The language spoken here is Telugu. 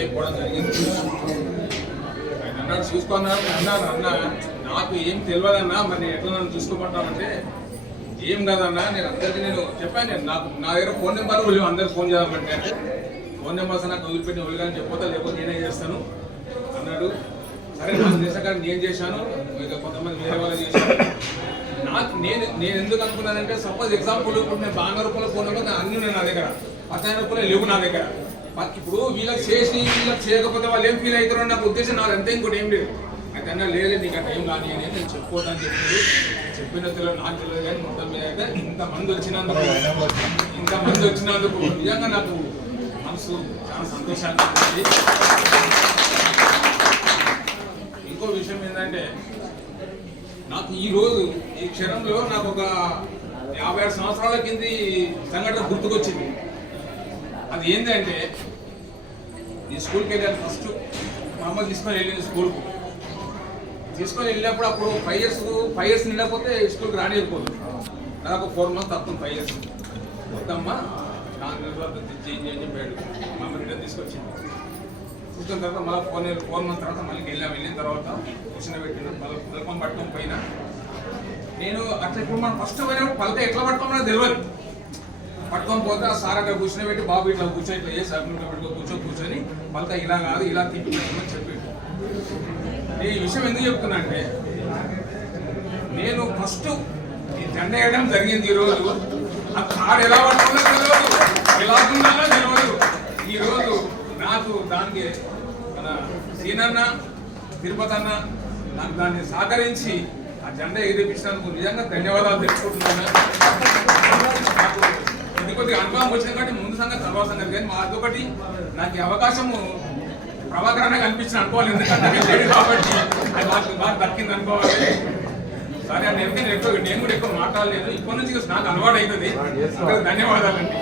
అయిపోవడం జరిగింది. ఆయన అన్నాడు చూసుకున్నాను అన్నాను, అన్న నాకు ఏం తెలియదన్నా, మరి నేను ఎట్లా నన్ను చూసుకోమంటామంటే ఏం కాదన్నా, నేను అందరికీ నేను చెప్పాను, నాకు నా దగ్గర ఫోన్ నెంబర్ వాళ్ళు అందరికి ఫోన్ చేయాలంటే ఫోన్ నెంబర్స్ నాకు వదిలిపెట్టి వదిలిగాని చెప్పొద్దా, లేకపోతే నేనే చేస్తాను అన్నాడు. సరే నాకు చేసా కానీ నేను చేశాను, ఇక కొంతమంది వేరే వాళ్ళు చేశాను. నాకు నేను ఎందుకు అనుకున్నానంటే సపోజ్ ఎగ్జాంపుల్ ఇప్పుడు నేను 100 రూపాయల ఫోన్ నెంబర్ అన్నీ ఉన్నాయి నా దగ్గర, 10 రూపాయలు లేవు నా దగ్గర. ఇప్పుడు వీళ్ళకి చేసి వీళ్ళకి చేయకపోతే వాళ్ళు ఏం ఫీల్ అవుతారో నాకు ఉద్దేశం, నాకు అంతే, ఇంకోటి ఏం లేదు. అయితే అన్నా లేదు నీకు అట్లా ఏం రాని అని నేను చెప్పుకోవడానికి చెప్పింది. చెప్పిన తెలియదు నాకు తెలియదు కానీ మొత్తం మీద అయితే ఇంతమంది వచ్చినందుకు నిజంగా నాకు మనసు చాలా సంతోషాన్ని ఉంది. ఇంకో విషయం ఏంటంటే నాకు ఈరోజు ఈ క్షణంలో నాకు ఒక 56 సంవత్సరాల కింది సంఘటన గుర్తుకొచ్చింది. అది ఏంటంటే ఈ స్కూల్కి వెళ్ళాను ఫస్ట్, మా అమ్మ తీసుకొని వెళ్ళింది స్కూల్కు. తీసుకొని వెళ్ళినప్పుడు అప్పుడు 5 ఇయర్స్ నిండకపోతే స్కూల్కి రానియకపోదు. నాకు 4 months తప్పదు 5 years. వద్దమ్మా నాకు చేంజ్ అని చెప్పాడు. మా అమ్మ రిటర్న్ తీసుకొచ్చింది. తీసుకున్న తర్వాత మళ్ళీ 4 months తర్వాత మళ్ళీ వెళ్ళిన తర్వాత కూర్చుని పెట్టిన పలకం పట్టుకొని పోయినా. నేను అట్లా ఇప్పుడు మనం ఫస్ట్ పోయినప్పుడు పలక ఎట్లా పట్టుకోమన్నా తెలియదు. పట్టుకొని పోతే ఆ సార్ అక్కడ కూర్చుని పెట్టి బాబు ఇట్లా కూర్చొని ఇట్లా చేసి అభివృద్ధి పెట్టుకో కూర్చొని పలక ఇలా కాదు ఇలా తిప్పి పెట్టమని చెప్పాడు. నేను ఈ విషయం ఎందుకు చెప్తున్నా అంటే నేను ఫస్ట్ ఈ జెండా వేయడం జరిగింది. ఈరోజు ఆ కారు ఎలా పట్టుకున్నా తెలియదు, ఎలా ఉండాలో తెలియదు. ఈరోజు నాకు దానికి మన సీనన్న తిరుపతి అన్న నాకు దాన్ని సహకరించి ఆ జెండా ఎగిరిపించినందుకు నిజంగా ధన్యవాదాలు తెలుసుకుంటున్నాను. ఇది కొద్దిగా అనుభవం వచ్చిన కాబట్టి ముందు సంగతి తర్వాత సంగతి, కానీ మా అదొకటి నాకు ఈ అవకాశము ప్రభాకరణ కనిపించిన అనుకోవాలి, ఎందుకంటే లేదు కాబట్టి అది నాకు బాగా దక్కింది అనుకోవాలి. సరే అని నేను కూడా ఎక్కువ మాట్లాడలేదు, ఇప్పటి నుంచి నాకు అలవాటు అవుతుంది. ధన్యవాదాలండి.